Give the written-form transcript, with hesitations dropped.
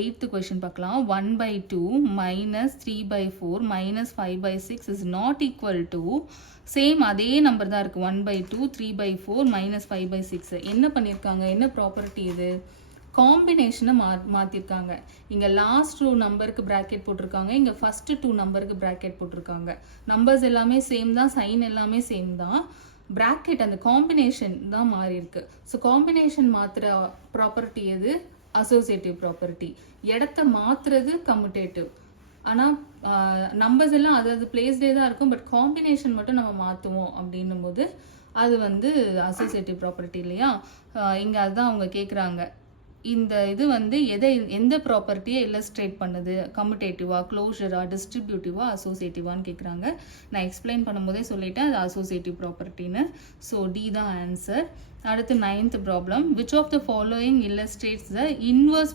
Eighth question பார்க்கலாம். 1/2 minus 3/4 minus 5/6 is not equal to same அதே number தான் இருக்குது. 1/2 3/4 minus 5/6 என்ன பண்ணியிருக்காங்க, என்ன ப்ராப்பர்ட்டி இது, காம்பினேஷனை மாற்றிருக்காங்க. இங்கே லாஸ்ட் 2 நம்பருக்கு ப்ராக்கெட் போட்டிருக்காங்க, இங்கே ஃபஸ்ட்டு 2 நம்பருக்கு ப்ராக்கெட் போட்டிருக்காங்க. நம்பர்ஸ் எல்லாமே சேம் தான், சைன் எல்லாமே சேம் தான், ப்ராக்கெட் அந்த காம்பினேஷன் தான் மாறி இருக்கு. ஸோ காம்பினேஷன் மாற்றுற ப்ராப்பர்ட்டி எது, அசோசியேட்டிவ் ப்ராப்பர்ட்டி. இடத்த மாற்றுறது கம்யூட்டேட்டிவ். ஆனால் நம்பர்ஸ் எல்லாம் அதாவது பிளேஸ்டே தான் இருக்கும், பட் காம்பினேஷன் மட்டும் நம்ம மாற்றுவோம் அப்படின்னும் போது அது வந்து அசோசியேட்டிவ் ப்ராப்பர்ட்டி இல்லையா. இங்கே அதுதான் அவங்க கேட்குறாங்க. இந்த இது வந்து எந்த ப்ராப்பர்ட்டியை இல்லஸ்ட்ரேட் பண்ணுது, கம்யூட்டேட்டிவா, க்ளோஷரா, டிஸ்ட்ரிபியூட்டிவா, அசோசியேட்டிவான்னு கேட்குறாங்க. நான் எக்ஸ்பிளைன் பண்ணும்போதே சொல்லிட்டேன் அது அசோசியேட்டிவ் ப்ராப்பர்ட்டின்னு. ஸோ டி தான் ஆன்சர். அடுத்து 9th problem. Which of the following illustrates the inverse